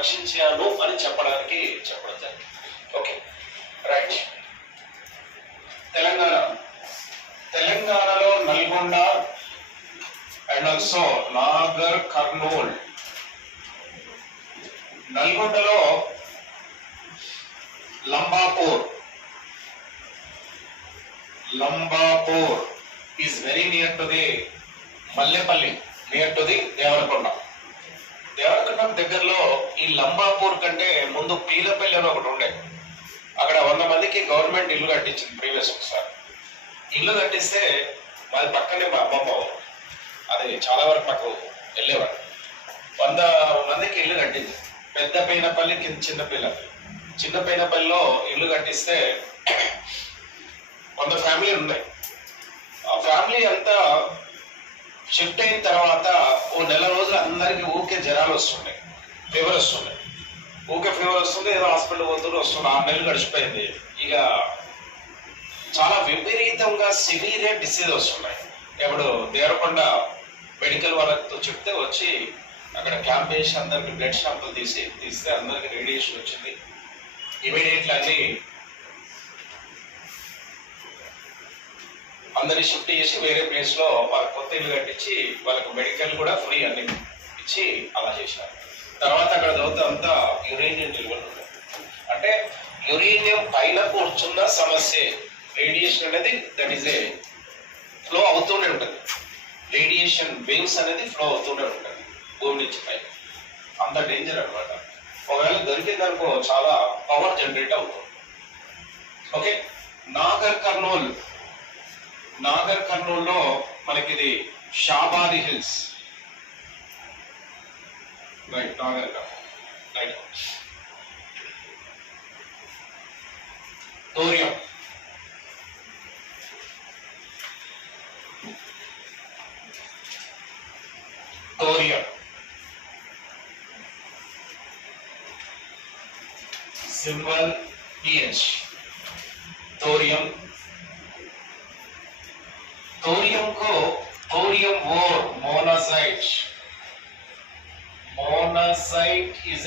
రక్షించాను అని చెప్పడం జరిగింది. Okay, right. తెలంగాణలో నల్గొండ అండ్ ఆల్సో నాగర్ కర్నూల్. నల్గొండలో Lambapur is very near to the Mallepalli, near to the Devarakonda దగ్గరలో. ఈ లంబాపూర్ కంటే ముందు పీలపల్లి అని ఒకటి ఉండే. అక్కడ 100 మందికి గవర్నమెంట్ ఇల్లు కట్టించింది ప్రీవియస్. ఒకసారి ఇల్లు కట్టిస్తే మాది పక్కనే మా అమ్మమ్మ, అది చాలా వరకు మాకు వెళ్ళేవాడు. 100 మందికి ఇల్లు కట్టింది. పెద్ద పైనపల్లి, చిన్న పైనపల్లిలో ఇల్లు కట్టిస్తే 100 ఫ్యామిలీలు ఉన్నాయి. ఆ ఫ్యామిలీ అంతా షిఫ్ట్ అయిన తర్వాత ఓ నెల రోజులు అందరికీ ఊరికే జ్వరాలు వస్తున్నాయి, ఫీవర్ వస్తున్నాయి. ఏదో హాస్పిటల్ పోతూ వస్తుంది. 6 నెలలు గడిచిపోయింది. ఇక చాలా విపరీతంగా సివియర్ డిసీజ్ వస్తున్నాయి. ఇప్పుడు దేవరకొండ మెడికల్ వాళ్ళతో చెప్తే వచ్చి అక్కడ క్యాంప్ వేసి అందరికి బ్లడ్ శాంపుల్ తీస్తే అందరికి రేడియేషన్ వచ్చింది. ఇమీడియట్లీ అందరినీ షిఫ్ట్ చేసి వేరే ప్లేస్ లో వాళ్ళకి కొత్త ఇల్లు కట్టించి వాళ్ళకు మెడికల్ కూడా ఫ్రీ అన్ని ఇచ్చి అలా చేశారు. తర్వాత అక్కడ చదువుతా అంతా యురేనియం నిల్వలు ఉన్నాయి. అంటే యురేనియం పైన కూర్చున్న సమస్య. రేడియేషన్ అనేది దట్ ఈస్ ఏ ఫ్లో అవుతూనే ఉంటుంది. రేడియేషన్ వేవ్స్ అనేది ఫ్లో అవుతూనే ఉంటుంది భూమి నుంచి పైన. అంత డేంజర్ అనమాట. ఒకవేళ దొరికిందనుకో చాలా పవర్ జనరేట్ అవుతుంది. ఓకే, నాగర్ కర్నూల్లో మనకి ఇది Shabadi hills. Right, Nagar Kurnool. Right. Thorium, symbol PH. Thorium को तोरियम ओर मोनासाइट is